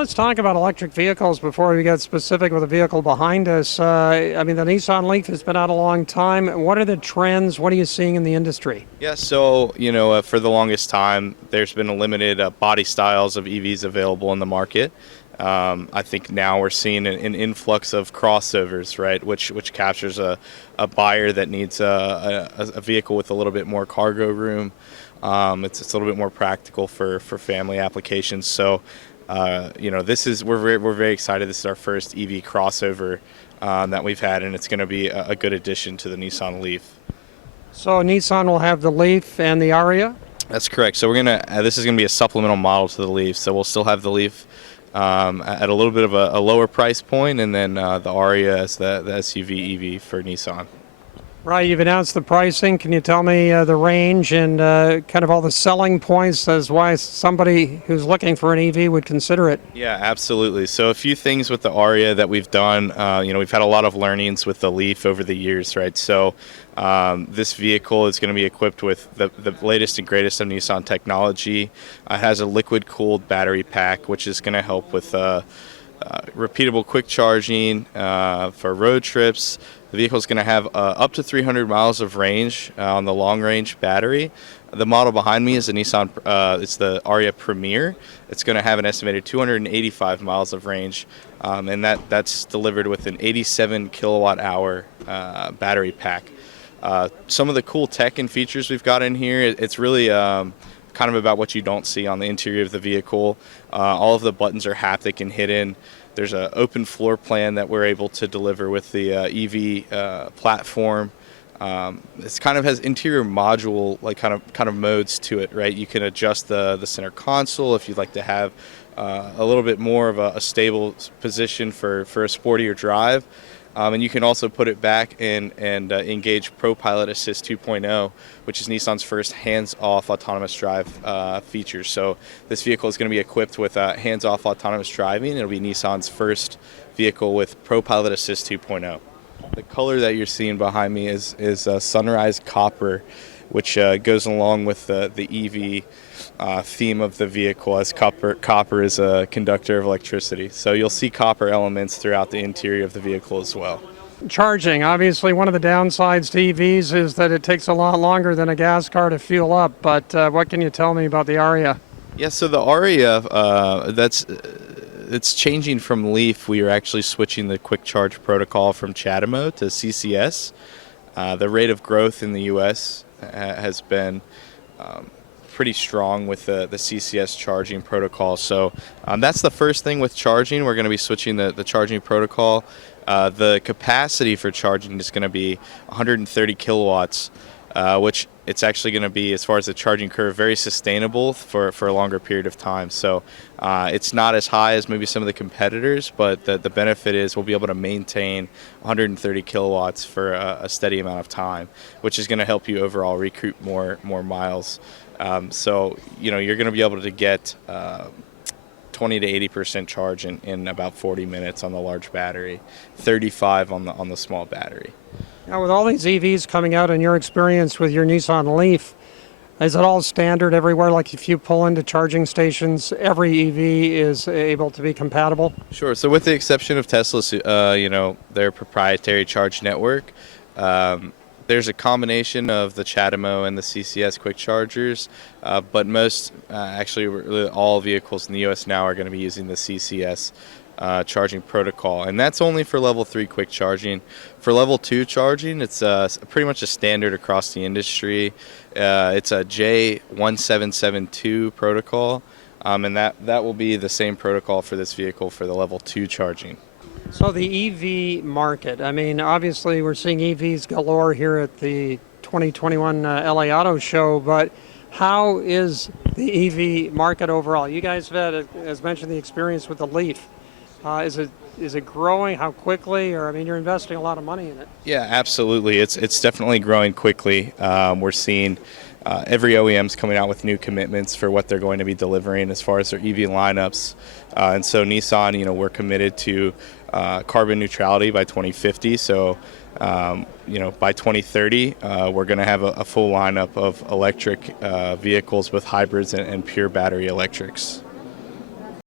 Let's talk about electric vehicles before we get specific with the vehicle behind us. The Nissan Leaf has been out a long time. What are the trends? What are you seeing in the industry? Yeah, so for the longest time, there's been a limited body styles of EVs available in the market. I think now we're seeing an influx of crossovers, right, which captures a buyer that needs a vehicle with a little bit more cargo room. It's a little bit more practical for family applications. So, we're very excited. This is our first EV crossover that we've had, and it's going to be a good addition to the Nissan Leaf. So Nissan will have the Leaf and the Ariya? That's correct. So this is gonna be a supplemental model to the Leaf. So we'll still have the Leaf at a little bit of a lower price point, and then the Ariya as the SUV EV for Nissan. Right, you've announced the pricing. Can you tell me the range and kind of all the selling points as why somebody who's looking for an EV would consider it? Yeah, absolutely. So a few things with the Ariya that we've done. We've had a lot of learnings with the Leaf over the years, right? So this vehicle is going to be equipped with the latest and greatest of Nissan technology. It has a liquid-cooled battery pack, which is going to help with repeatable quick charging for road trips. The vehicle is going to have up to 300 miles of range on the long-range battery. The model behind me is a Nissan. It's the Ariya Premier. It's going to have an estimated 285 miles of range, and that's delivered with an 87 kilowatt-hour battery pack. Some of the cool tech and features we've got in here, it's really kind of about what you don't see on the interior of the vehicle. All of the buttons are haptic and hidden. There's an open floor plan that we're able to deliver with the EV platform. This kind of has interior module kind of modes to it, right? You can adjust the center console if you'd like to have a little bit more of a stable position for a sportier drive. And you can also put it back and engage ProPilot Assist 2.0, which is Nissan's first hands-off autonomous drive feature. So this vehicle is going to be equipped with hands-off autonomous driving. It'll be Nissan's first vehicle with ProPilot Assist 2.0. The color that you're seeing behind me is Sunrise Copper, which goes along with the EV theme of the vehicle, as copper is a conductor of electricity. So you'll see copper elements throughout the interior of the vehicle as well. Charging, obviously one of the downsides to EVs is that it takes a lot longer than a gas car to fuel up, but what can you tell me about the Ariya? Yeah, so the Ariya, it's changing from Leaf. We are actually switching the quick charge protocol from CHAdeMO to CCS. The rate of growth in the U.S. has been pretty strong with the CCS charging protocol. So that's the first thing with charging. We're going to be switching the charging protocol. The capacity for charging is going to be 130 kilowatts, which it's actually going to be, as far as the charging curve, very sustainable for a longer period of time. So it's not as high as maybe some of the competitors, but the benefit is we'll be able to maintain 130 kilowatts for a steady amount of time, which is going to help you overall recoup more miles. So you're going to be able to get 20 to 80% charge in about 40 minutes on the large battery, 35 on the small battery. Now, with all these EVs coming out, in your experience with your Nissan Leaf, is it all standard everywhere? Like if you pull into charging stations, every EV is able to be compatible? Sure. So with the exception of Tesla's, their proprietary charge network, there's a combination of the CHAdeMO and the CCS quick chargers, but most, actually all vehicles in the U.S. now are going to be using the CCS charging protocol, and that's only for level 3 quick charging. For level 2 charging, it's pretty much a standard across the industry. It's a J1772 protocol, and that will be the same protocol for this vehicle for the level 2 charging. So the EV market, obviously we're seeing EVs galore here at the 2021 LA Auto Show, but how is the EV market overall? You guys have had, as mentioned, the experience with the Leaf. Is it growing? How quickly? Or you're investing a lot of money in it. Yeah, absolutely. It's definitely growing quickly. We're seeing every OEM's coming out with new commitments for what they're going to be delivering as far as their EV lineups. And so Nissan, we're committed to carbon neutrality by 2050. So, by 2030, we're going to have a full lineup of electric vehicles with hybrids and pure battery electrics.